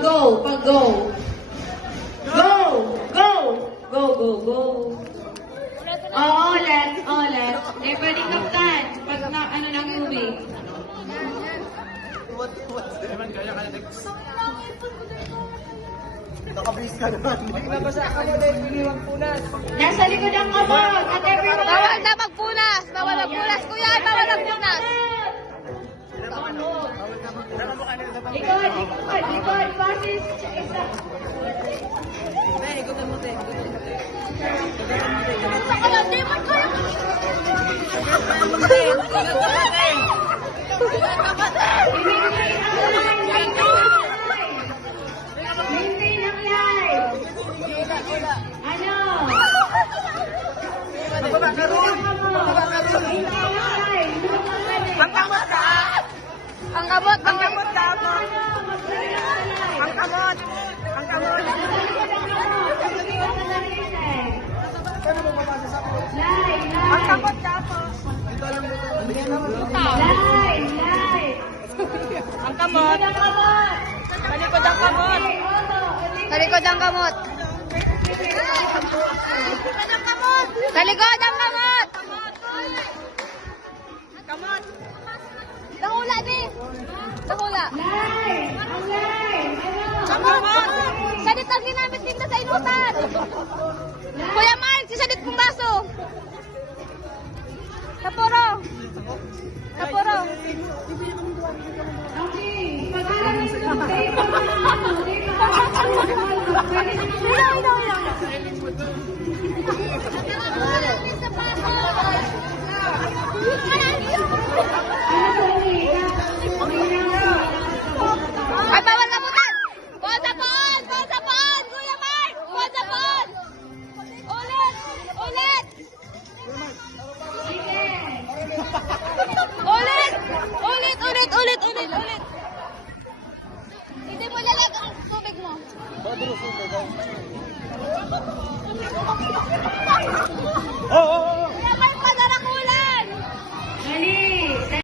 Pag-go. Pag-go. Go! Go! Go, go, go. Ulit. Ulit. Eh, pwede kaptan. Pag na, ano ng movie. Nakabis ka naman. Nabasa ka mo dahil biniwag punas. Nasa likod ang kamot. At everyone. Bawal na magpunas! Bawal magpunas, kuya! Bawal magpunas! Likod, likod, likod. Pasis. Isa. Saka lang, di mo ko yung... Maintain ang live. Ano? Mababa ka ron. Mababa ka ron. Ang kamot ka! Ang kamot! Ang kamot ka mo! Ang kamot. Ang kamot. Ang kamot ka mo! Ang kamot! Talikod ang kamot! Talikod ang kamot! Talikod ang kamot! Kamot! Nahula ni! Nahula! Ang kamot! Sadit ang ginamit din na sa inutan! Kuya Mark, si sadit kong baso! Kapuro! Kapuro! Ilaw, ilaw, ilaw!